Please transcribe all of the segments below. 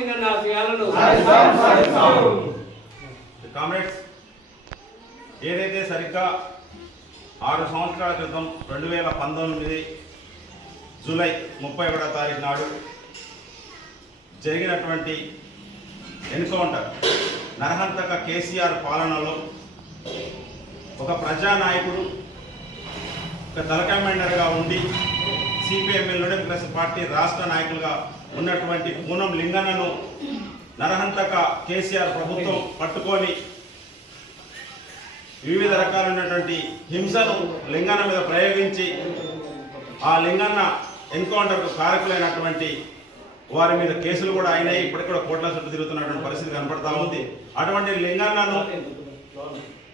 ఆశయాలను కామ్రేడ్స్ ఏదైతే సరిగ్గా ఆరు సంవత్సరాల క్రితం రెండు వేల పంతొమ్మిది జూలై ముప్పై ఒకటో తారీఖు నాడు జరిగినటువంటి ఎన్కౌంటర్ నరహంతక కేసీఆర్ పాలనలో ఒక ప్రజానాయకుడు ఒక తలకమెండర్గా ఉండి సిపిఎంఎల్ ప్లస్ పార్టీ రాష్ట్ర నాయకులుగా ఉన్నటువంటి పూనం లింగన్నను నరహంతక కేసీఆర్ ప్రభుత్వం పట్టుకొని వివిధ రకాలైనటువంటి హింసను లింగన్న మీద ప్రయోగించి ఆ లింగన్న ఎన్కౌంటర్కు కారకులైనటువంటి వారి మీద కేసులు కూడా అయినాయి. ఇప్పటికి కూడా కోట్ల చుట్టూ తిరుగుతున్నటువంటి పరిస్థితి కనపడతా ఉంది. అటువంటి లింగన్నను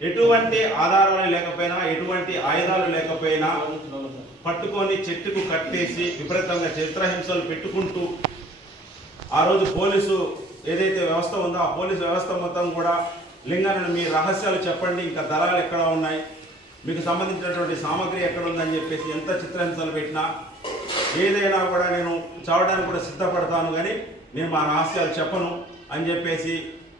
ఎటువంటి ఆధారాలు లేకపోయినా ఎటువంటి ఆయుధాలు లేకపోయినా పట్టుకొని చెట్టుకు కట్టేసి విపరీతంగా చిత్రహింసలు పెట్టుకుంటూ ఆ రోజు పోలీసు ఏదైతే వ్యవస్థ ఉందో ఆ పోలీసు వ్యవస్థ మొత్తం కూడా లింగన్నను మీ రహస్యాలు చెప్పండి ఇంకా దళాలు ఎక్కడ ఉన్నాయి మీకు సంబంధించినటువంటి సామాగ్రి ఎక్కడ ఉందని చెప్పేసి ఎంత చిత్రహింసలు పెట్టినా ఏదైనా కూడా నేను చావడానికి కూడా సిద్ధపడతాను కానీ నేను మా రహస్యాలు చెప్పను అని చెప్పేసి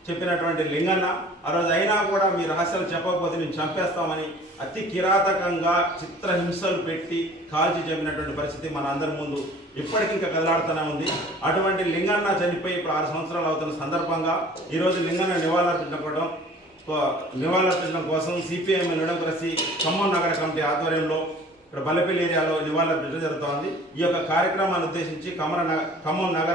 చెప్పినటువంటి లింగన్న ఆ రోజు అయినా కూడా మీ రహస్యాలు చెప్పకపోతే నేను చంపేస్తామని అతి కిరాతకంగా చిత్రహింసలు పెట్టి కాల్చి చెప్పినటువంటి పరిస్థితి మన అందరి ముందు ఇప్పటికి ఇంకా కదలాడుతూనే ఉంది. అటువంటి లింగన్న చనిపోయి ఇప్పుడు ఆరు సంవత్సరాలు అవుతున్న సందర్భంగా ఈరోజు లింగన్న నివాళులర్పించకపోవడం నివాళులర్పించడం కోసం సిపిఎం కలిసి ఖమ్మం నగర కమిటీ ఆధ్వర్యంలో ఇక్కడ బల్లపల్లి ఏరియాలో నివాళులర్పించడం జరుగుతోంది. ఈ యొక్క కార్యక్రమాన్ని ఉద్దేశించి ఖమ్మం నగ ఖమ్మం నగర